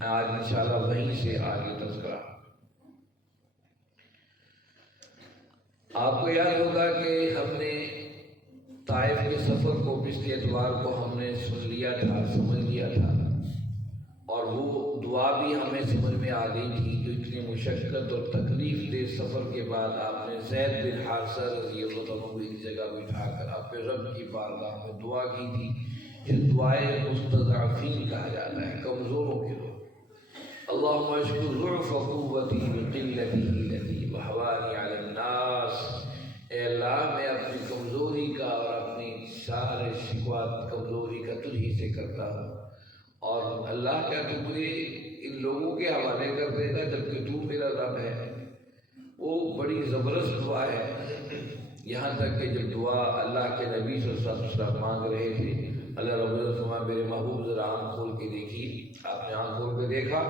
آج انشاءاللہ وہیں سے آگے تذکرہ۔ آپ کو یاد ہوگا کہ ہم نے طائف کے سفر کو پچھلے اتوار کو ہم نے سن لیا تھا، سمجھ لیا تھا، اور وہ دعا بھی ہمیں سمجھ میں آ گئی تھی جو اتنی مشقت اور تکلیف دہ سفر کے بعد آپ نے زید بن حارثہ رضی اللہ عنہ کو ایک جگہ بٹھا کر اپنے رب کی بارگاہ میں دعا کی تھی، جو دعائے مستضعفین کہا جاتا ہے، کمزوروں کے لوگ۔ اللہم اشکر ضعف قوتی بقلتی ہیلتی وحوانی علی الناس، اے اللہ میں اپنی کمزوری کا اور اپنی سارے شکوات کمزوری کا تجھ ہی سے کرتا ہوں، اور اللہ کیا تو مجھے ان لوگوں کے حوالے کر دے گا جبکہ تو میرا رب ہے۔ وہ بڑی زبردست دعا ہے، یہاں تک کہ جب دعا اللہ کے نبی صلی اللہ علیہ وسلم مانگ رہے تھے، اللہ رب العزت فرمایا میرے محبوب ذرا آنکھ کھول کے دیکھیے۔ آپ نے آنکھ کھول کے دیکھا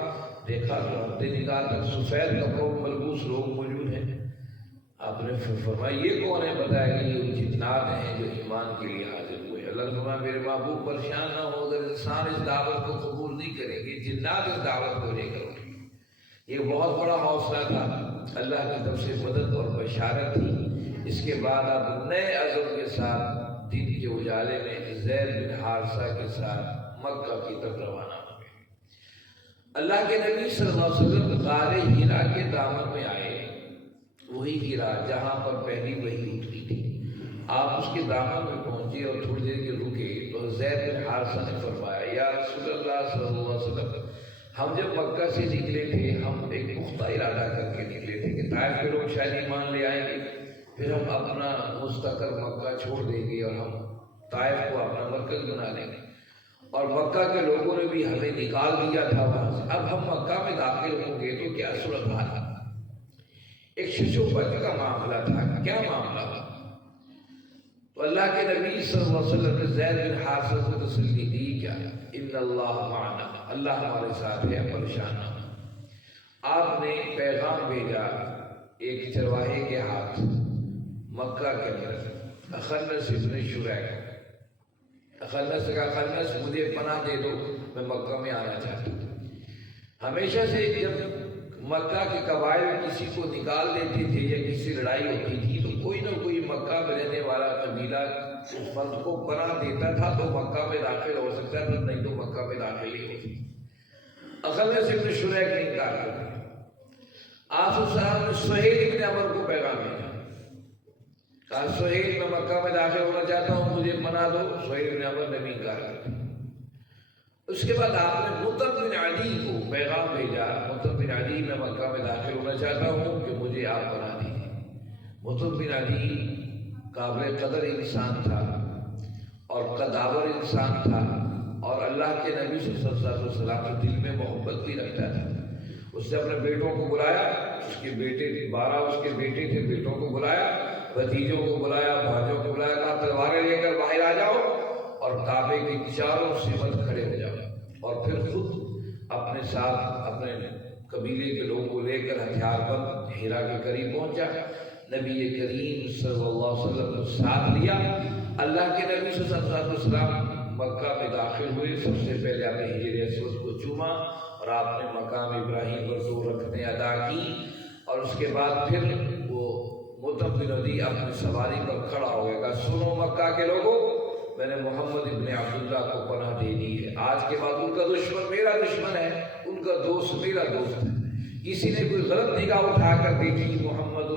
تو ہفتے نگاہ تک سفید کپڑوں میں ملبوس لوگ موجود ہیں۔ آپ نے فرمایا یہ کون ہے؟ بتایا کہ یہ جنات ہیں جو ایمان کے لیے حاضر ہوئے۔ اللہ نے فرمایا میرے محبوب پریشان نہ ہو، اگر انسان اس دعوت کو قبول نہیں کریں گے جنات اس دعوت کو نہیں کریں گے۔ یہ بہت بڑا حوصلہ تھا، اللہ کی طرف سے مدد اور بشارت تھی۔ اس کے بعد آپ نئے عزم کے ساتھ دن کے اجالے میں زید بن حارثہ کے ساتھ مکہ کی طرف روانہ ہو گئے۔ اللہ کے نبی صلی اللہ علیہ وسلم غار ہیرا کے دامن میں آئے، وہی ہیرا جہاں پر پہلی وحی اتری تھی۔ آپ اس کے دامن میں پہنچے اور تھوڑی دیر کے رکے تو زید بن حارثہ نے فرمایا یا رسول اللہ صلی اللہ علیہ وسلم، ہم جب مکہ سے نکلے تھے ہم ایک پختہ ارادہ کر کے نکلے تھے کہ طائف کے لوگ شاید ایمان لے آئیں گے، پھر ہم اپنا مستقر مکہ چھوڑ دیں گے اور ہم طائف کو اپنا مرکز بنا لیں گے، اور مکہ کے لوگوں نے بھی ہمیں نکال دیا تھا وہاں سے۔ اب ہم مکہ میں داخل ہوں گے تو کیا صورتحال ہے؟ ایک ششوفت کا معاملہ تھا، کیا معاملہ تھا؟ تو اللہ کے نبی صلی اللہ علیہ وسلم نے زید بن حارثہ کو تسلی دی، کیا ان اللہ معنا، اللہ ہمارے ساتھ ہے، پریشان نہ ہو۔ آپ نے پیغام بھیجا ایک چرواہے کے ہاتھ مکہ کے اندر، اخنس ابن شریح، اخنس کا اخنس مجھے پناہ دے دو، میں مکہ میں آنا چاہتا ہوں۔ ہمیشہ سے جب مکہ کے قبائل کسی کو نکال دیتے تھے یا کسی لڑائی ہوتی تھی تو کوئی نہ کوئی مکہ میں رہنے والا قبیلہ اس فرد کو پناہ دیتا تھا تو مکہ میں داخل ہو سکتا تھا، نہیں تو مکہ میں داخل نہیں ہو سکتا۔ اخنس ابن شریح نے انکار کر دیا۔ آپ صلی اللہ علیہ وسلم نے سہیل ابن عمر کو پیغام دیا، کہا سہیل میں مکہ میں داخل ہونا چاہتا ہوں، مجھے پناہ دو۔ سہیل ابن عمر نے بھی انکار کر دیا۔ اس کے بعد آپ نے مطعم بن عدی کو پیغام بھیجا، مطعم بن عدی میں مکہ میں داخل ہونا چاہتا ہوں کہ مجھے آپ پناہ دیجیے۔ مطعم بن عدی قابل قدر انسان تھا اور قداور انسان تھا، اور اللہ کے نبی صلی اللہ علیہ وسلم کے دل میں محبت بھی رکھتا تھا۔ اس نے اپنے بیٹوں کو بلایا، اس کے بیٹے 12 اس کے بیٹے تھے، بیٹوں کو بلایا، بھتیجوں کو بلایا، بھانجوں کو بلایا، کہا تلواریں لے کر باہر آ جاؤ اور کعبے کے چاروں سمت کھڑے ہو جاؤ، اور پھر خود اپنے ساتھ اپنے قبیلے کے لوگوں کو لے کر ہتھیار بند ہیرا کے قریب پہنچا۔ نبی کریم صلی اللہ علیہ وسلم کو ساتھ لیا۔ اللہ کے نبی صلی اللہ علیہ وسلم مکہ میں داخل ہوئے، سب سے پہلے آپ نے حجر اسود کو چوما اور آپ نے مقام ابراہیم پر 2 رکعتیں ادا کی، اور اس کے بعد پھر وہ مطعم بن عدی اپنی سواری پر کھڑا ہو گیا، کہا سنو مکہ کے لوگوں، میں نے محمد ابن عبداللہ کو پناہ دے دی ہے، آج کے بعد ان کا دشمن میرا دشمن ہے، ان کا دوست میرا دوست ہے۔ کسی نے کوئی غلط نگاہ اٹھا کر دیکھی محمد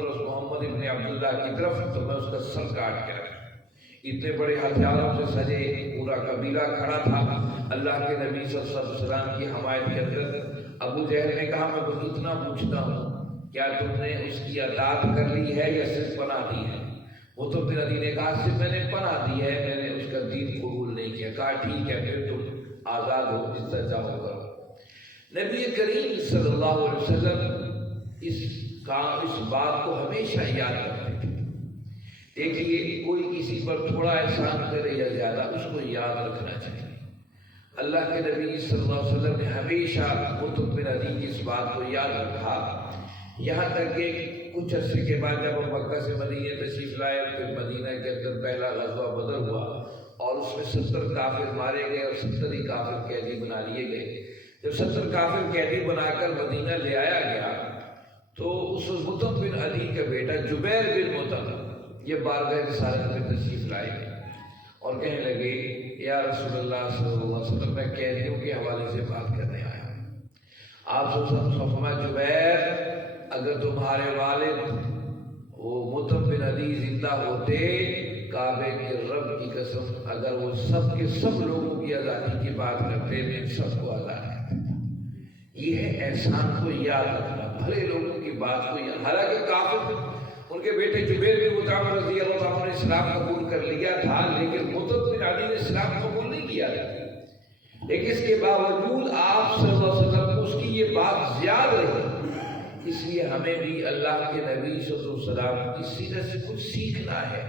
ابن عبداللہ کی طرف تو میں اس کا سر کاٹ کے رکھا۔ اتنے بڑے ہتھیاروں سے سجے پورا قبیلہ کھڑا تھا اللہ کے نبی صلی اللہ علیہ وسلم کی حمایت کے اندر۔ ابو جہل نے کہا میں بس اتنا پوچھتا ہوں، کیا تم نے اس کی اطاعت کر لی ہے یا صرف پناہ دی ہے؟ مطعم بن عدی نے کہا صرف میں نے پناہ دی ہے، میں نے اس کا دین قبول نہیں کیا۔ کہا ٹھیک ہے، پھر تم آزاد ہو، جس طرح چاہو کرو۔ نبی کریم صلی اللہ علیہ وسلم اس بات کو ہمیشہ یاد رکھتے تھے۔ دیکھیے کوئی کسی پر تھوڑا احسان کرے یا زیادہ، اس کو یاد رکھنا چاہیے۔ اللہ کے نبی صلی اللہ علیہ وسلم نے ہمیشہ مطعم بن عدی کی اس بات کو یاد رکھا، یہاں تک کہ کچھ عرصے کے بعد جب وہ مکہ سے مدینہ تشریف لائے، پھر مدینہ کے اندر پہلا غزوہ بدر ہوا، اور اس میں 70 کافر مارے گئے اور 70 ہی کافر قیدی بنا لیے گئے۔ جب 70 کافر قیدی بنا کر مدینہ لے آیا گیا تو اس مطعم بن عدی کا بیٹا جبیر بن مطعم یہ بارگاہ رسالت میں تشریف لائے اور کہنے لگے یا رسول اللہ صلی اللہ علیہ وسلم میں قیدیوں کے حوالے سے بات کرنے آیا ہوں۔ آپ صلی اللہ علیہ وسلم فرمایا جبیر اگر تمہارے والد وہ مطعم بن عدی زندہ ہوتے، کعبے کے رب کی قسم اگر وہ سب کے سب لوگوں کی آزادی کی بات کرتے میں سب کو آزاد ہے۔ یہ ہے احسان کو یاد رکھنا، بھلے لوگوں کی بات کو یاد۔ حالانکہ کافر ان کے بیٹے جبیر بن مطعم رضی اللہ عنہ نے اسلام قبول کر لیا تھا، لیکن مطعم بن عدی نے اسلام قبول نہیں کیا تھا، لیکن اس کے باوجود آپ صلی اللہ علیہ وسلم کو اس کی یہ بات یاد رہی۔ اس لیے ہمیں بھی اللہ کے نبی صلی اللہ علیہ وسلم کی سیرت سے کچھ سیکھنا ہے،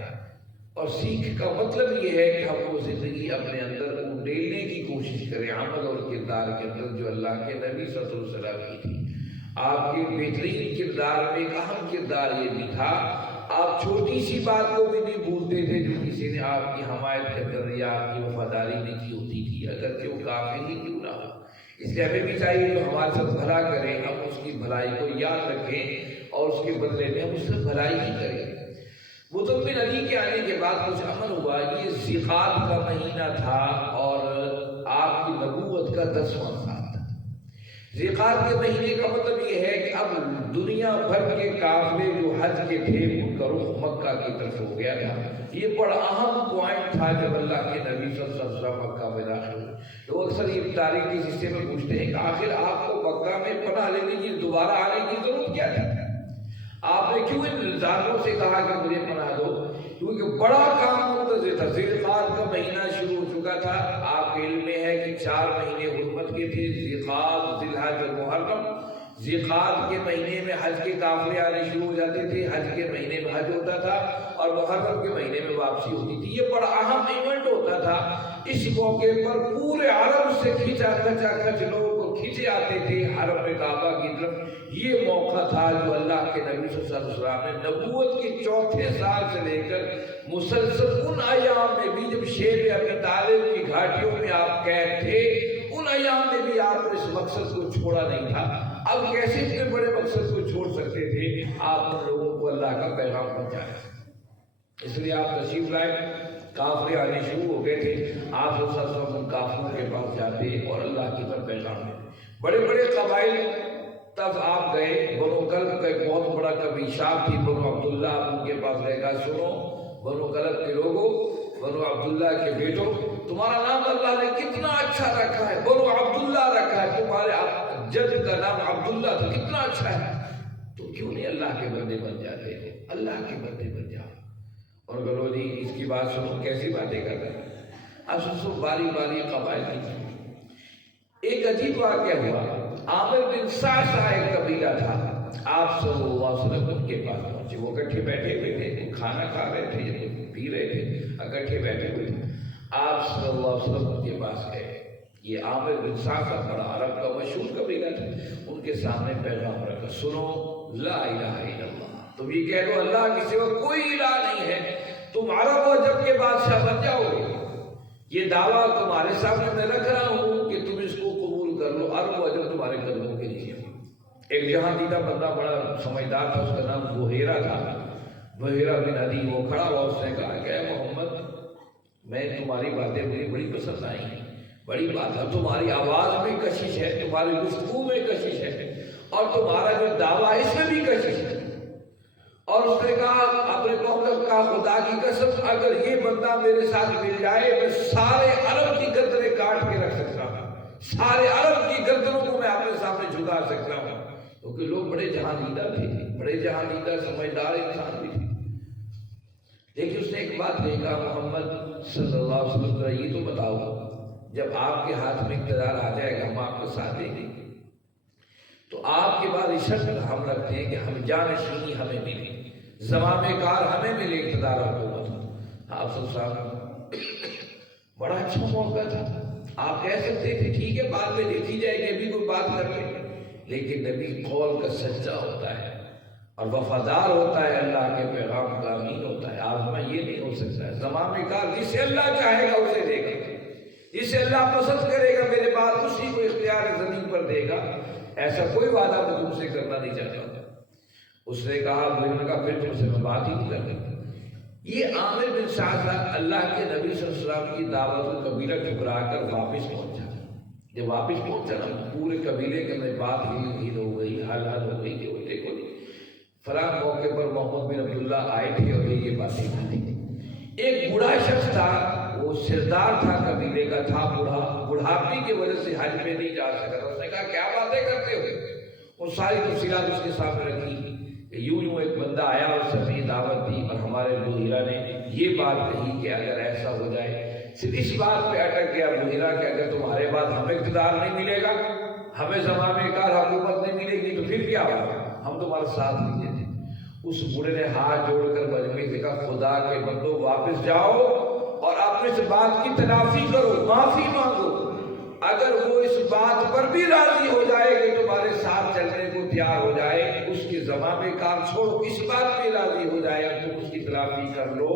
اور سیکھ کا مطلب یہ ہے کہ ہم وہ زندگی اپنے اندر ڈیلنے کی کوشش کریں عمل اور کردار کے اندر جو اللہ کے نبی صلی اللہ علیہ وسلم کی تھی۔ آپ کے بہترین کردار میں ایک اہم کردار یہ بھی تھا، آپ چھوٹی سی بات کو بھی نہیں بھولتے تھے جو کسی نے آپ کی حمایت کے اندر یا آپ کی وفاداری میں کی ہوتی تھی، اگرچہ وہ کافر ہی کیوں نہ ہو۔ اس لیے ہمیں بھی چاہیے جو ہمارے ساتھ بھلا کریں ہم اس کی بھلائی کو یاد رکھیں اور اس کے بدلے میں ہم اس سے بھلائی ہی کریں۔ مطعم بن عدی کے آنے کے بعد کچھ عمل ہوا۔ یہ ذیقعد کا مہینہ تھا اور آپ کی نبوت کا 10واں سال تھا۔ ذیقعد کے مہینے کا مطلب یہ ہے کہ اب دنیا بھر کے قافلے جو حج کے تھے ان کا رخ مکہ کی طرف ہو گیا تھا۔ یہ بڑا اہم پوائنٹ تھا جب اللہ کے نبی صلی اللہ علیہ وسلم مکہ میں داخل ہوئے۔ لوگ اکثر یہ تاریخی حصے میں پوچھتے ہیں کہ آخر آپ کو مکہ میں پناہ لینے کی دوبارہ آنے کی ضرورت کیا تھی؟ آپ نے کیوں ان الزاموں سے کہا کہ مجھے پناہ دو؟ کیونکہ بڑا کام منتظر تھا۔ ذیقعد کا مہینہ شروع ہو چکا تھا۔ آپ کے علم میں ہے کہ 4 مہینے حرمت کے تھے، ذیقعد، ذی الحج اور محرم۔ ذیقعد کے مہینے میں حج کے قافلے آنے شروع ہو جاتے تھے، حج کے مہینے میں حج ہوتا تھا اور محرم کے مہینے میں واپسی ہوتی تھی۔ یہ بڑا اہم ایونٹ ہوتا تھا۔ اس موقع پر پورے عرب سے کھچ لوگوں کو کھینچے آتے تھے حرم کعبہ کی طرف۔ یہ موقع تھا جو اللہ کے نبی صلی اللہ علیہ وسلم نے نبوت کے 4تھے سال سے لے کر مسلسل ان ایام میں بھی جب شیب ابی طالب کی گھاٹیوں میں آپ قید تھے، ان ایام میں بھی آپ نے اس مقصد کو چھوڑا نہیں تھا۔ اب کیسے اتنے بڑے مقصد کو چھوڑ سکتے تھے؟ آپ ان لوگوں کو اللہ کا پیغام پہنچایا، اس لیے آپ تشریف لائے۔ قافلے آنے شروع ہو گئے تھے، آپ صلی اللہ علیہ وسلم ان قافلوں کے پاس جاتے اور اللہ کی طرف پیغام دیتے۔ بڑے بڑے قبائل تب آپ گئے۔ بنو کلب کا ایک بہت بڑا قبیلہ تھی، بنو عبداللہ، ان کے پاس گئے، کہا سنو بنو کلب کے لوگوں، بنو عبداللہ کے بیٹوں، تمہارا نام اللہ نے کتنا اچھا رکھا ہے، بنو عبداللہ رکھا ہے، تمہارے جد کا نام عبداللہ تھا، کتنا اچھا ہے، تو کیوں نہیں اللہ کے بندے بن جاتے؟ اللہ کے بندے بن جاؤ۔ اور بولو جی اس کی بات سنو، کیسی باتیں کر رہے ہیں؟ اب سنو باری باری قبائل کی۔ ایک عجیب واقعہ ہوا۔ عامر بن صعصع ایک قبیلہ تھا، آپ صلی اللہ علیہ وسلم ان کے پاس پہنچے۔ وہ اکٹھے بیٹھے ہوئے تھے، کھانا کھا رہے تھے یا پی رہے تھے، اکٹھے بیٹھے ہوئے تھے۔ آپ صلی اللہ علیہ وسلم ان کے پاس گئے۔ یہ عامر بن صعصع بڑا عرب کا مشہور قبیلہ تھا۔ ان کے سامنے پیغام رکھا، سنو لا الہ الا اللہ، تم یہ کہہ دو اللہ کے سوا کوئی الہ نہیں ہے، تم عرب و عجم کے بادشاہ بن جاؤ گے۔ یہ دعویٰ تمہارے سامنے میں رکھ رہا ہوں کہ تم اس کو قبول کر لو، عرب و عجم تمہارے قدموں کے نیچے۔ ایک جہاں دیدہ بندہ بڑا سمجھدار تھا، اس کا نام بحیرہ تھا، بحیرہ بن عدی۔ وہ کھڑا ہوا، اس نے کہا کہ اے محمد، میں تمہاری باتیں مجھے بڑی پسند آئی ہیں، بڑی بات ہے، تمہاری آواز میں کشش ہے، تمہاری گفتگو میں کشش ہے، اور تمہارا جو دعویٰ ہے اس میں بھی کشش ہے۔ اور اس نے کہا اپنے قوم کا خدا کی قسم اگر یہ بندہ میرے ساتھ مل جائے میں سارے عرب کی گردنیں کاٹ کے رکھ سکتا ہوں، سارے عرب کی گردنوں کو میں اپنے سامنے جھکا سکتا ہوں، کیونکہ لوگ بڑے جہاندیدہ تھے، بڑے جہاندیدہ سمجھدار انسان بھی تھے۔ لیکن اس نے ایک بات نہیں کہا، محمد صلی اللہ علیہ وسلم یہ تو بتاؤ جب آپ کے ہاتھ میں اقتدار آ جائے گا ہم آپ کو ساتھ دیں گے، تو آپ کے بعد اس شرط ہم رکھتے ہیں کہ ہم جانشینی ہمیں ملے، زمام کار ہمیں ملے، اقتدار حکومت۔ آپ صاحب بڑا اچھا موقع تھا، آپ کہہ سکتے تھے ٹھیک ہے بعد میں دیکھی جائے گی، ابھی کوئی بات کر لیں، لیکن نبی قول کا سچا ہوتا ہے۔ اور وفادار ہوتا ہے اللہ کے پیغام کا امین ہوتا ہے. آزما یہ نہیں ہو سکتا ہے. زمام کار جسے اللہ چاہے گا اسے دے گا، جسے اللہ پسند کرے گا میرے بعد اسی کو اختیار زمین پر دے گا. ایسا کوئی وعدہ میں تم سے کرنا نہیں چاہتا. اس نے کہا پھر تم سے میں بات ہی نہیں کرتا. یہ عامر بن سعد اللہ کے نبی صلی اللہ علیہ وسلم کی دعوت کو قبیلہ ٹھکرا کر واپس پہنچا. جب واپس پہنچا نا پورے قبیلے کے اندر بات ہل ہو گئی، حل ہو گئی کہ وہ دیکھو فلاں موقع پر محمد بن عبداللہ آئے تھے اور یہ باتیں کی تھی. ایک بوڑھا شخص تھا، وہ سردار تھا قبیلے کا، تھا بڑھاپی کی وجہ سے حج میں نہیں جا سکا. اس نے کہا کیا باتیں کرتے ہو؟ وہ ساری تفصیلات اس کے سامنے رکھی. یوں ایک بندہ آیا اور سبھی دعوت دی اور ہمارے بحیرہ نے یہ بات کہی کہ اگر ایسا ہو جائے، صرف اس بات پہ اٹک گیا بحیرہ کہ اگر تمہارے بعد ہمیں اقتدار نہیں ملے گا، ہمیں زمانے کار حکومت نہیں ملے گی تو پھر کیا ہوگا، ہم تمہارا ساتھ نہیں دیتے. اس بوڑھے نے ہاتھ جوڑ کر مجمع سے کہا خدا کے بندو واپس جاؤ اور اپنے اس بات کی تلافی کرو، معافی مانگو. اگر وہ اس بات پر بھی راضی ہو جائے کہ تمہارے ساتھ چلنے کو تیار ہو جائے، اس کے زمانے کار چھوڑو، اس بات پہ راضی ہو جائے اور تم اس کی تلافی کر لو،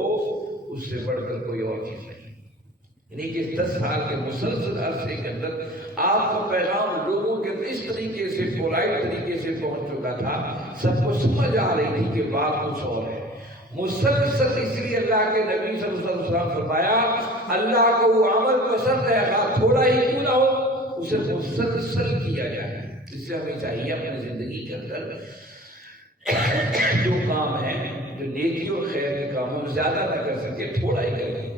اس سے بڑھ کر کوئی اور چیز نہیں. یعنی کہ 10 سال کے مسلسل عرصے کے اندر آپ کا پیغام لوگوں کے اس طریقے سے پولائٹ طریقے سے پہنچ چکا تھا، سب کو سمجھ آ رہی تھی کہ بات کچھ اور ہے. مسلسل اس لیے اللہ کے نبی صلی اللہ علیہ وسلم فرمایا اللہ کو وہ عمل پسند ہے تھوڑا ہی کیوں نہ ہو، اسے مسلسل کیا جائے. اس سے ہمیں چاہیے اپنی زندگی کے اندر جو کام ہے، جو نیکی اور خیر کے کام ہم زیادہ نہ کر سکے، تھوڑا ہی کریں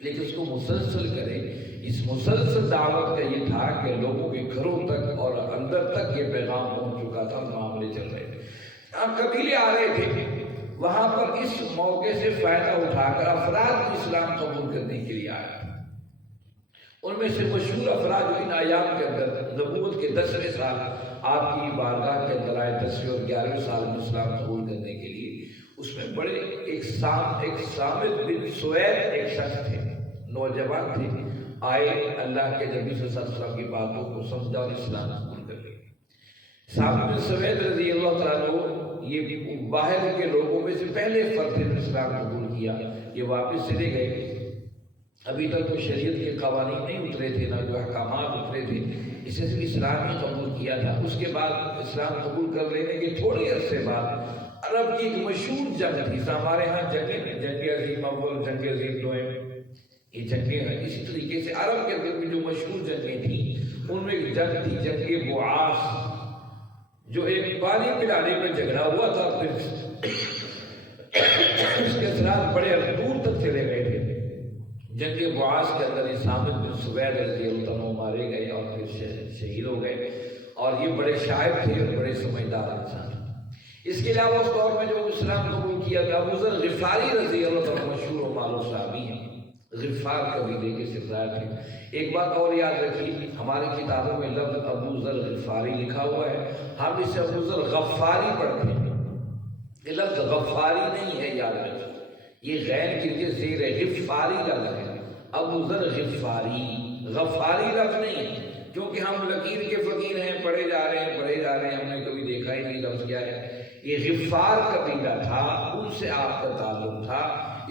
لیکن اس کو مسلسل کریں. اس مسلسل دعوت کا یہ تھا کہ لوگوں کے گھروں تک اور اندر تک یہ پیغام پہنچ چکا تھا، معاملے چل رہے تھے. قبیلے آ رہے تھے وہاں پر، اس موقع سے فائدہ اٹھا کر افراد اسلام قبول کرنے کے لیے آئے. ان میں سے مشہور افراد جو ان ایام کے اندر نبوت کے 10ویں سال آپ کی بارگاہ کے اندر آئے، 10ویں اور 11ویں سال میں اسلام قبول کرنے کے لیے، اس میں بڑے ایک سامد بن سوید ایک شخص تھے، نوجوان تھے، آئے اللہ کے نبی صلی اللہ علیہ وسلم کی باتوں کو سمجھا اور اسلام قبول کر لیا. سامد بن سوید رضی اللہ تعالیٰ عنہ یہ باہر کے لوگوں میں سے پہلے فرد نے اسلام قبول کیا. یہ واپس چلے گئے. ابھی تک تو شریعت کے قوانین نہیں اترے تھے، نہ جو احکامات اترے تھے، اسے صرف اسلام ہی قبول کیا تھا. اس کے بعد اسلام قبول کر لینے کے تھوڑے عرصے بعد عرب کی ایک مشہور جنگ تھی. ہمارے ہاں جنگیں، جنگ عظیم اول، جنگ عظیم دوئم، یہ جنگیں ہیں. اسی طریقے سے عرب کے اندر بھی جو مشہور جنگیں تھیں ان میں ایک جنگ تھی جنگ بوعاث، جو ایک پانی پلانے میں جھگڑا ہوا تھا. پھر اس کے اثرات بڑے دور تک چلے گئے تھے. جنگ بوعاث کے اندر سامد بن سوید رضی اللہ عنہ مارے گئے اور پھر شہید ہو گئے. اور یہ بڑے شاعر تھے اور بڑے سمجھدار انسان. اس کے علاوہ اس دور میں جو اسلام قبول کیا تھا ابو ذر غفاری رضی اللہ عنہ مشہور و معروف صحابی ہیں، غفار قبیلے کے سردار تھے. ایک بات اور یاد رکھیے، ہماری کتابوں میں لفظ ابو ذر غفاری لکھا ہوا ہے، ہم اسے ابو ذر غفاری پڑھتے ہیں. یہ لفظ غفاری نہیں ہے، یاد رکھیے، یہ غیر کی زیر ہے، غفاری لفظ ہے. ابو ذر غفاری، غفاری لفظ نہیں، کیونکہ ہم لکیر کے فقیر ہیں، پڑھے جا رہے ہیں، ہم نے کبھی دیکھا ہی نہیں لفظ کیا ہے. یہ غفار قبیلہ تھا، ان سے آپ کا تعلق تھا،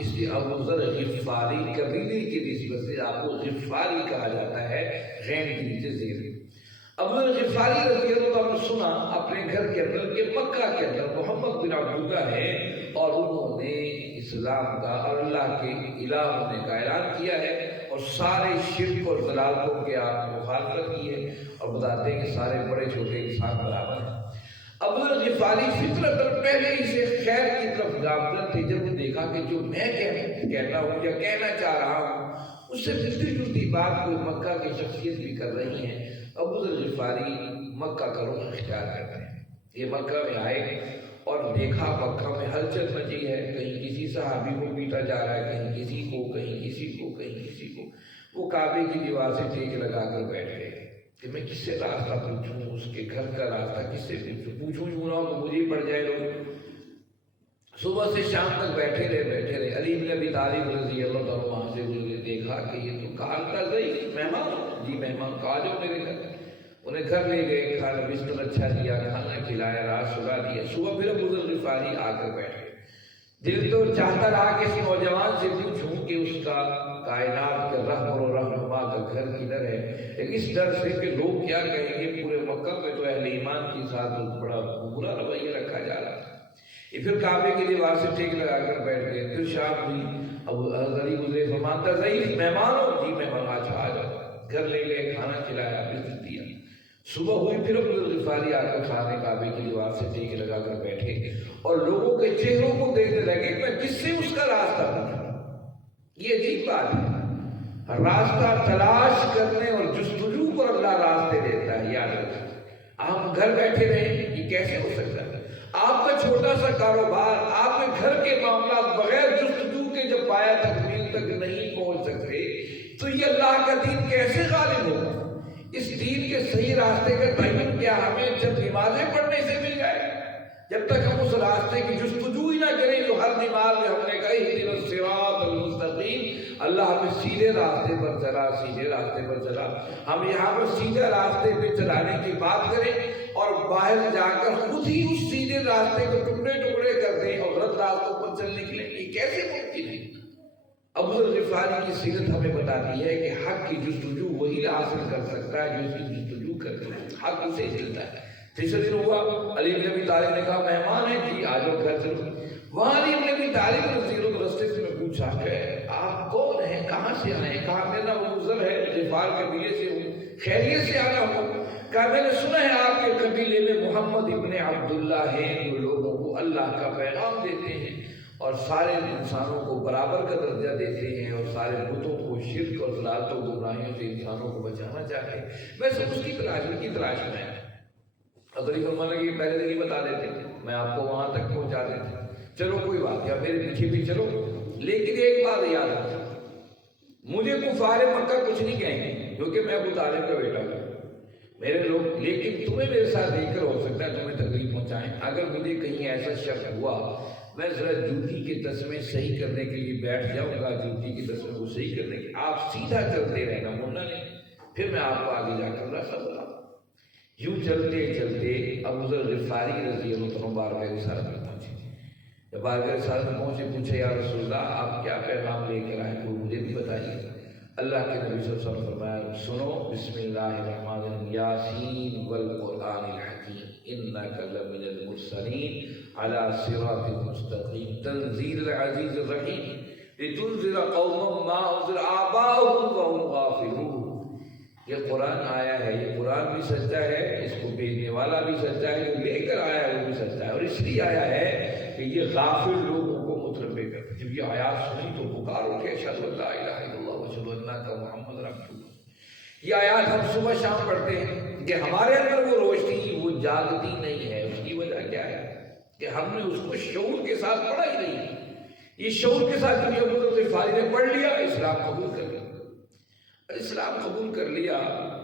اس لیے ابو ذر غفاری قبیلے کی نسبت سے آپ کو غفاری کہا جاتا ہے، غین کے نیچے زیر. ابو ذر غفاری رضی اللہ عنہ سنا اپنے گھر کے اندر کہ مکہ کے اندر محمد بن عبداللہ ہے اور انہوں نے اسلام کا اور اللہ کے الہ ہونے کا اعلان کیا ہے اور سارے شرک اور ضلالتوں کے آپ نے مخالفت کی ہے اور بتاتے ہیں کہ سارے بڑے چھوٹے انسان برابر ہیں. ابو ذر غفاری فطرت پہلے ہی سے خیر کی طرف گامزن تھے. جب وہ دیکھا کہ جو میں کہتا ہوں یا کہنا چاہ رہا ہوں اس سے ملتی جلتی بات کوئی مکہ کی شخصیت بھی کر رہی ہیں، ابو ذر غفاری مکہ کا رخ اختیار کرتے ہیں. یہ مکہ میں آئے اور دیکھا مکہ میں ہلچل مچی ہے، کہیں کسی صحابی کو پیٹا جا رہا ہے، کہیں کسی کو، کہیں کسی کو، کہیں کسی کو. وہ کعبے کی دیوار سے ٹیک لگا کر بیٹھ گئے کہ میں کس سے راستہ پوچھوں، اس کے گھر کا راستہ کس سے پوچھوں یوں نہ مجھے پڑ جائے. لوگ صبح سے شام تک بیٹھے رہے. علی بن ابی طالب رضی اللہ عنہ وہاں سے گزرے، دیکھا کہ یہ تو کال کا ضعیف مہمان، جی مہمان کا جو میرے گھر. انہیں گھر لے گئے، کھانا بستر اچھا دیا، کھانا کھلایا، رات سلا دیا، صبح پھر ابو ذر غفاری آ کر بیٹھے۔ دل تو چاہتا رہا کہ اس نوجوان سے پوچھوں کہ اس کا کائنات کا رہبر و رہنما کا گھر کدھر ہے، لیکن اس ڈر سے کہ لوگ کیا کہیں گے، پورے مکہ میں تو اہل ایمان کے ساتھ بڑا برا رویہ رکھا جا رہا تھا۔ یہ پھر کعبے کی دیوار سے ٹیک لگا کر بیٹھ گئے۔ پھر شام ہوئی، اب غریب گزرے، فرماتا ضعیف مہمان ہو؟ جی مہمان، اچھا آ جاؤ۔ گھر لے گئے، کھانا کھلایا، بستر دیا۔ صبح ہوئی، پھر ابو ذر غفاری آ کر کھانے کعبے کی دیوار سے ٹیک لگا کر بیٹھے اور لوگوں کے چہروں کو دیکھنے لگے کہ میں کس سے اس کا راستہ پوچھوں۔ یہ عجیب بات ہے، راستہ تلاش کرنے اور جستجو پر اللہ راستے دیتا ہے، یاد رکھیں۔ آپ گھر بیٹھے رہیں، یہ کیسے ہو سکتا ہے؟ آپ کا چھوٹا سا کاروبار، آپ کے گھر کے معاملات بغیر جستجو کے جب پایا تکمیل تک نہیں پہنچ سکتے تو یہ اللہ کا دین کیسے غالب ہوگا؟ اس دین کے صحیح راستے کا تعین کیا ہمیں جب نمازیں پڑھنے سے مل جائے؟ جب تک ہم اس راستے کی جستجو ہی نہ کریں تو ہر نماز میں ہم نے کہا اہدنا الصراط المستقیم، اللہ ہمیں سیدھے راستے پر چلا، سیدھے راستے پر چلا۔ ہم یہاں پر سیدھے راستے پہ چلانے کی بات کریں اور باہر جا کر خود ہی اس سیدھے راستے کو ٹکڑے ٹکڑے کر دیں اور غلط راستوں پر چلنے کے لیے، یہ کیسے ممکن ہے؟ ابو ذر غفاری کی سیرت ہمیں بتاتی ہے کہ حق کی جستجو وہی حاصل کر سکتا ہے جو اس کی جستجو کرتے ہیں، حق اسے ملتا ہے۔ تیسرے دن ہوا، علی بن ابی طالب نے کہا مہمان ہیں جی، آ جاؤ گھر چلو۔ وہاں علی بن ابی طالب نے رضی اللہ رستے سے میں پوچھا کہ آپ کون ہیں، کہاں سے آئے ہیں؟ کہا میرا نام ابو ذر ہے، غفار قبیلے سے ہوں، خیریت سے آنا ہوں۔ کہا میں نے سنا ہے آپ کے قبیلے میں محمد ابن عبداللہ ہیں جو لوگوں کو اللہ کا پیغام دیتے ہیں اور سارے انسانوں کو برابر کا درجہ دیتے ہیں اور سارے بتوں کو شرک اور ضلالت و گمراہیوں سے انسانوں کو بچانا چاہتے ہیں۔ میں سب اس کی تلاش میں حضرت فرمانے لگے پہلے دن ہی بتا دیتے میں آپ کو وہاں تک پہنچا دیتا، چلو کوئی بات نہیں، میرے پیچھے بھی چلو، لیکن ایک بات یاد رکھو، مجھے کفار مکہ کچھ نہیں کہیں گے کیونکہ میں ابو طالب کا بیٹا ہوں، میرے لوگ، لیکن تمہیں میرے ساتھ دیکھ کر ہو سکتا ہے تمہیں تکلیف پہنچائیں۔ اگر مجھے کہیں ایسا شک ہوا، میں ذرا جوتی کے تسمے صحیح کرنے کے لیے بیٹھ جاؤں گا، جوتی کے تسمے کو صحیح کرنے کے، آپ سیدھا چلتے رہنا، مڑنا نہیں، پھر میں آپ کو آگے جا کر راستہ بتاؤں۔ یوں چلتے چلتے ابو ذر غفاری رضی اللہ عنہ بارگاہ رسالت میں پہنچے۔ جب بارگاہ رسالت میں پہنچے، پوچھے یا رسول اللہ آپ کیا پیغام لے کر آئے، وہ مجھے بھی بتائیے۔ اللہ کے نبی صلی اللہ علیہ وسلم فرمایا سنو، بسم اللہ الرحمن الرحیم، یاسین والقرآن الحکیم انک لمن المرسلین علی صراط مستقیم تنزیل العزیز الرحیم لتنذر قوما ما انذر آباؤہم وہم غافلون۔ یہ قرآن آیا ہے، یہ قرآن بھی سچا ہے، اس کو بھیجنے والا بھی سچا ہے، جو لے کر آیا ہے وہ بھی سچا ہے، اور اس لیے آیا ہے کہ یہ غافل لوگوں کو متنبہ کرے۔ جب یہ آیات سنی تو پکار اٹھے اشہد ان لا الہ الا اللہ واشہد انک محمد رسول اللہ۔ یہ آیات ہم صبح شام پڑھتے ہیں کہ ہمارے اندر وہ روشنی وہ جاگتی نہیں ہے۔ اس کی وجہ کیا ہے کہ ہم نے اس کو شعور کے ساتھ پڑھا ہی نہیں۔ یہ شعور کے ساتھ جو ابو ذر غفاری نے پڑھ لیا، اسلام قبول کر لیا۔ اسلام قبول کر لیا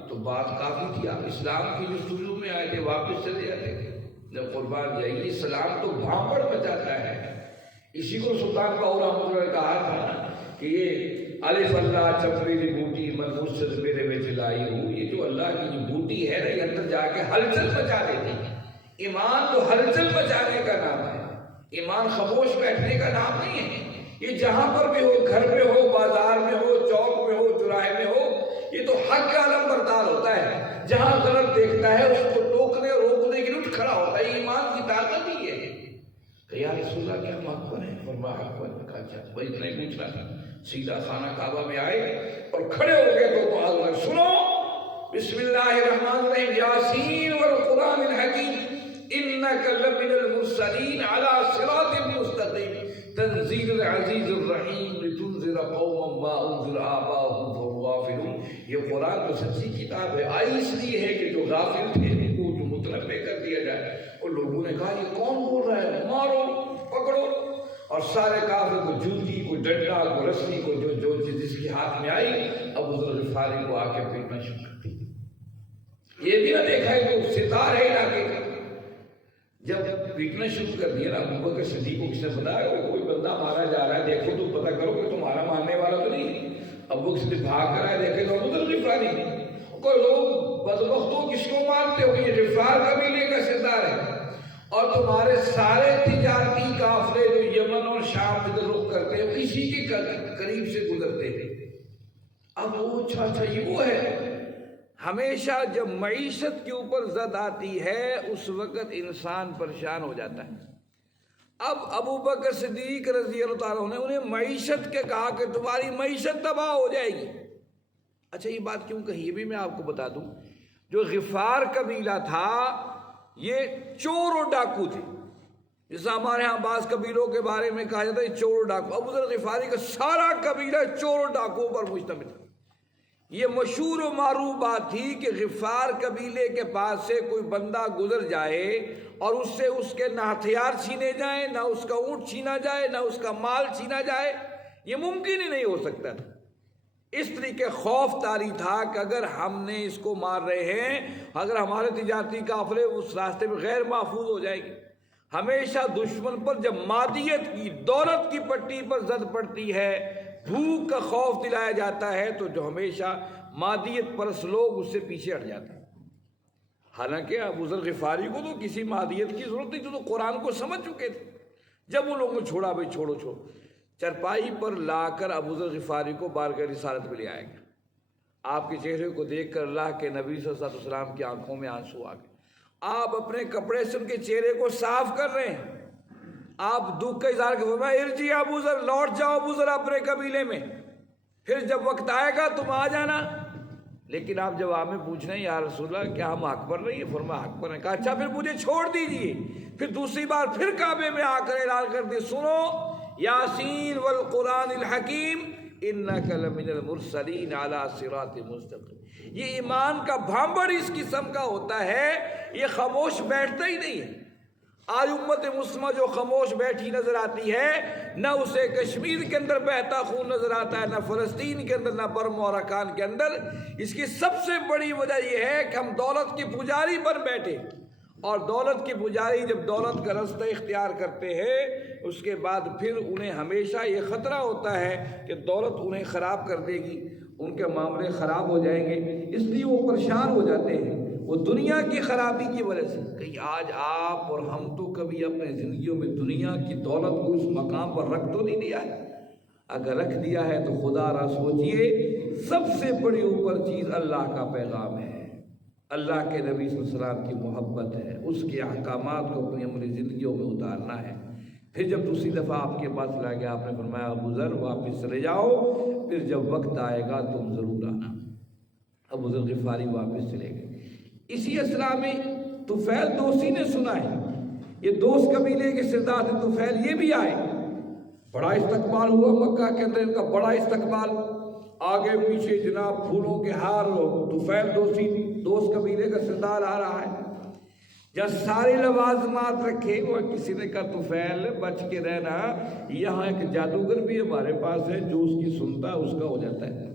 تو بات کافی تھی، آپ اسلام کی جستجو میں آئے تھے، واپس چلے جاتے تھے۔ جب قربان جائیے، اسلام تو بھانپڑ مچاتا ہے۔ اسی کو سلطان باہو رحمۃ اللہ نے کہا تھا کہ یہ الف اللہ چپری دی بوٹی من مرشد میرے میں چلائی ہوں، یہ جو اللہ کی جو بوٹی ہے نا، یہ اندر جا کے ہلچل مچا دیتی ہے۔ ایمان تو ہلچل مچانے کا نام ہے، ایمان خاموش بیٹھنے کا نام نہیں ہے۔ یہ جہاں پر بھی ہو، گھر میں ہو، بازار میں ہو، چوک میں ہو، چوراہے میں ہو، یہ تو حق کا علم بردار ہوتا ہے۔ جہاں غلط دیکھتا ہے اس کو ٹوکنے اور روکنے کے لیے اٹھ کھڑا ہوتا ہے۔ یہ ایمان کی طاقت ہی ہے کہ یا رسول اللہ کیا ہم حق پر ہیں؟ فرمایا حق پر۔ کہا اچھا، وہ اتنا ہی پوچھنا تھا۔ سیدھا خانہ کعبہ میں آئے اور کھڑے ہو گئے تو آواز لگ سنو، بسم اللہ الرحمن الرحیم، یاسین والقرآن الحکیم انک لمن المرسلین علی صراط مستقیم تنزیل العزیز الرحیم لتنذر قوما ما انذر آباؤہم فہم غافلون۔ یہ قرآن تو سچی کتاب ہے، آئی اس لیے ہے کہ جو غافل تھے ان کو جو متنبہ کر دیا جائے۔ اور لوگوں نے کہا یہ کون بول رہا ہے، مارو پکڑو، اور سارے کافر کو جوتی کو ڈنڈا کو رسی کو جو چیز جس کے ہاتھ میں آئی، ابو ذر غفاری کو آ کے پیٹنا شروع کر دی۔ یہ بھی نہ دیکھا ہے کہ ستار ہے علاقے کا، جب پیٹنا شروع کر دیا نا، ابو بکر صدیق کو کس نے بتایا کوئی بندہ مارا جا رہا ہے، دیکھو تو پتہ کرو کہ تمہارا مارنے والا تو نہیں۔ ابو بکر صدیق بھاگ کر آئے، دیکھے تو ابو ذر غفاری، کوئی لوگ بدبختوں کس کو مانتے ہو؟ یہ غفار قبیلے کا سردار ہے، اور تمہارے سارے تجارتی قافلے جو یمن اور شام میں رخ کرتے ہیں اسی کے قریب سے گزرتے ہیں۔ اب وہ اچھا یہ وہ ہے۔ ہمیشہ جب معیشت کے اوپر زد آتی ہے اس وقت انسان پریشان ہو جاتا ہے۔ اب ابو بکر صدیق رضی اللہ تعالیٰ عنہ نے انہیں معیشت کے کہا کہ تمہاری معیشت تباہ ہو جائے گی۔ اچھا یہ بات کیوں کہی یہ بھی میں آپ کو بتا دوں۔ جو غفار قبیلہ تھا یہ چور و ڈاکو تھے، جیسا ہمارے ہاں بعض قبیلوں کے بارے میں کہا جاتا ہے چور و ڈاکو۔ ابو ذر غفاری کا سارا قبیلہ چور و ڈاکو پر مشتمل تھا۔ یہ مشہور و معروف بات تھی کہ غفار قبیلے کے پاس سے کوئی بندہ گزر جائے اور اس سے اس کے نہ ہتھیار چھینے جائیں، نہ اس کا اونٹ چھینا جائے، نہ اس کا مال چھینا جائے، یہ ممکن ہی نہیں ہو سکتا تھا۔ اس طریقے خوف طاری تھا کہ اگر ہم نے اس کو مار رہے ہیں، اگر ہمارے تجارتی قافلے اس راستے میں غیر محفوظ ہو جائیں گے۔ ہمیشہ دشمن پر جب مادیت کی دولت کی پٹی پر زد پڑتی ہے، بھوک کا خوف دلایا جاتا ہے، تو جو ہمیشہ مادیت پرست لوگ اس سے پیچھے ہٹ جاتے ہیں۔ حالانکہ ابو ذر غفاری کو تو کسی مادیت کی ضرورت نہیں تھی، تو قرآن کو سمجھ چکے تھے۔ جب ان لوگوں کو چھوڑا بھائی چھوڑو، چرپائی پر لا کر ابو ذر غفاری کو بارگاہ رسالت میں لے آئے گا۔ آپ کے چہرے کو دیکھ کر اللہ کے نبی صلی اللہ علیہ وسلم کی آنکھوں میں آنسو آ گئے۔ آپ اپنے کپڑے سے ان کے چہرے کو صاف کر رہے ہیں، آپ دکھ کا اظہار کر فرمایا ارجی ابو ذر، لوٹ جاؤ ابو ذر اپنے قبیلے میں، پھر جب وقت آئے گا تم آ جانا۔ لیکن آپ جواب میں پوچھ رہے ہیں یا رسول اللہ کیا ہم حق پر نہیں ہیں؟ فرمایا حق پر ہیں۔ کہا اچھا پھر مجھے چھوڑ دیجئے۔ پھر دوسری بار پھر کعبے میں آ کر اعلان کر دی سنو یاسین والقرآن الحکیم انک لمن المرسلین علی صراط مستقیم۔ یہ ایمان کا بھانبڑ اس قسم کا ہوتا ہے، یہ خاموش بیٹھتا ہی نہیں ہے۔ آج امت مسلمہ جو خاموش بیٹھی نظر آتی ہے، نہ اسے کشمیر کے اندر بہتا خون نظر آتا ہے، نہ فلسطین کے اندر، نہ برما اور اراکان کے اندر۔ اس کی سب سے بڑی وجہ یہ ہے کہ ہم دولت کی پجاری بن بیٹھے، اور دولت کی پجاری جب دولت کا رستہ اختیار کرتے ہیں اس کے بعد پھر انہیں ہمیشہ یہ خطرہ ہوتا ہے کہ دولت انہیں خراب کر دے گی، ان کے معاملے خراب ہو جائیں گے، اس لیے وہ پریشان ہو جاتے ہیں وہ دنیا کی خرابی کی وجہ سے۔ کہ آج آپ اور ہم تو کبھی اپنے زندگیوں میں دنیا کی دولت کو اس مقام پر رکھ تو نہیں دیا ہے؟ اگر رکھ دیا ہے تو خدا را سوچئے سب سے بڑی اوپر چیز اللہ کا پیغام ہے، اللہ کے نبی صلی اللہ علیہ وسلم کی محبت ہے، اس کے احکامات کو اپنی عملی زندگیوں میں اتارنا ہے۔ پھر جب دوسری دفعہ آپ کے پاس لا گیا، آپ نے فرمایا ابو ذر واپس چلے جاؤ، پھر جب وقت آئے گا تم ضرور آنا۔ ابو ذر غفاری واپس چلے گئے۔ اسی اسرا میں طفیل دوسی نے سنا ہے، یہ دوست قبیلے کے سردار تھے طفیل، یہ بھی آئے، بڑا استقبال ہوا مکہ کے اندر، ان کا بڑا استقبال، آگے پیچھے جناب پھولوں کے ہار، طفیل دوسی دوست قبیلے کا سردار آ رہا ہے۔ جب سارے لوازمات رکھے، وہ کسی نے کہا طفیل بچ کے رہنا، یہاں ایک جادوگر بھی ہمارے پاس ہے جو اس کی سنتا ہے اس کا ہو جاتا ہے،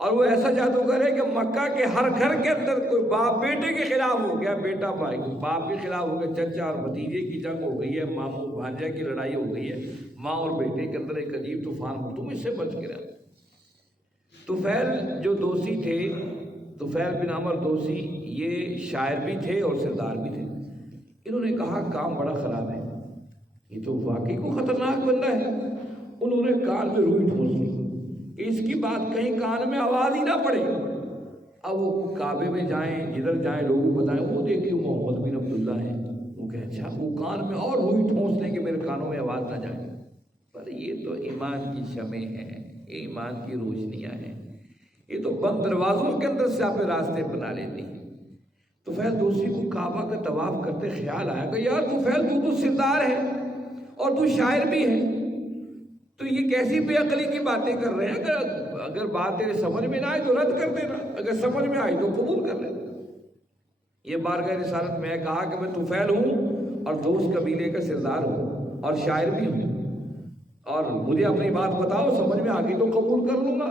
اور وہ ایسا جادوگر ہے کہ مکہ کے ہر گھر کے اندر کوئی باپ بیٹے کے خلاف ہو گیا، بیٹا بھائی باپ کے خلاف ہو گیا، چچا اور بھتیجے کی جنگ ہو گئی ہے، ماموں بھانجا کی لڑائی ہو گئی ہے، ماں اور بیٹے کے اندر ایک عجیب طوفان ہو، تم اس سے بچ کے رہنا۔ طفیل جو دوسی تھے، طفیل بن عمر دوسی، یہ شاعر بھی تھے اور سردار بھی تھے۔ انہوں نے کہا کام بڑا خراب ہے، یہ تو واقعی کو خطرناک بندہ ہے۔ انہوں نے کان میں روئی ٹھونس لی کہ اس کی بات کہیں کان میں آواز ہی نہ پڑے۔ اب وہ کعبے میں جائیں، جدھر جائیں لوگوں کو بتائیں، وہ دیکھیں محمد بن عبداللہ ہیں، وہ کہ اچھا، وہ کان میں اور روئی ٹھونس لیں کہ میرے کانوں میں آواز نہ جائے۔ پر یہ تو ایمان کی شمع ہیں، یہ ایمان کی روشنیاں ہیں، یہ تو بند دروازوں کے اندر سے آپ راستے بنا لیتی ہیں۔ طفیل دوسی کو کعبہ کا طواف کرتے خیال آیا کہ یار طفیل تو سردار ہے اور تو شاعر بھی ہے، تو یہ کیسی بے عقلی کی باتیں کر رہے ہیں؟ اگر بات تیرے سمجھ میں نہ آئے تو رد کر دینا، اگر سمجھ میں آئی تو قبول کر لینا۔ یہ بارگاہ رسالت میں کہا کہ میں طفیل ہوں اور دوست قبیلے کا سردار ہوں اور شاعر بھی ہوں، اور مجھے اپنی بات بتاؤ، سمجھ میں آ گئی تو قبول کر لوں گا،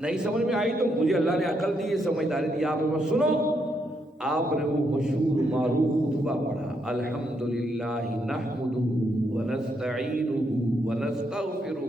نہیں سمجھ میں آئی تو مجھے اللہ نے عقل دی ہے، سمجھداری دی۔ آپ میں سنو، آپ نے وہ مشہور معروف خطبہ پڑھا، الحمدللہ نحمدہ ونستعینہ ونستغفرہ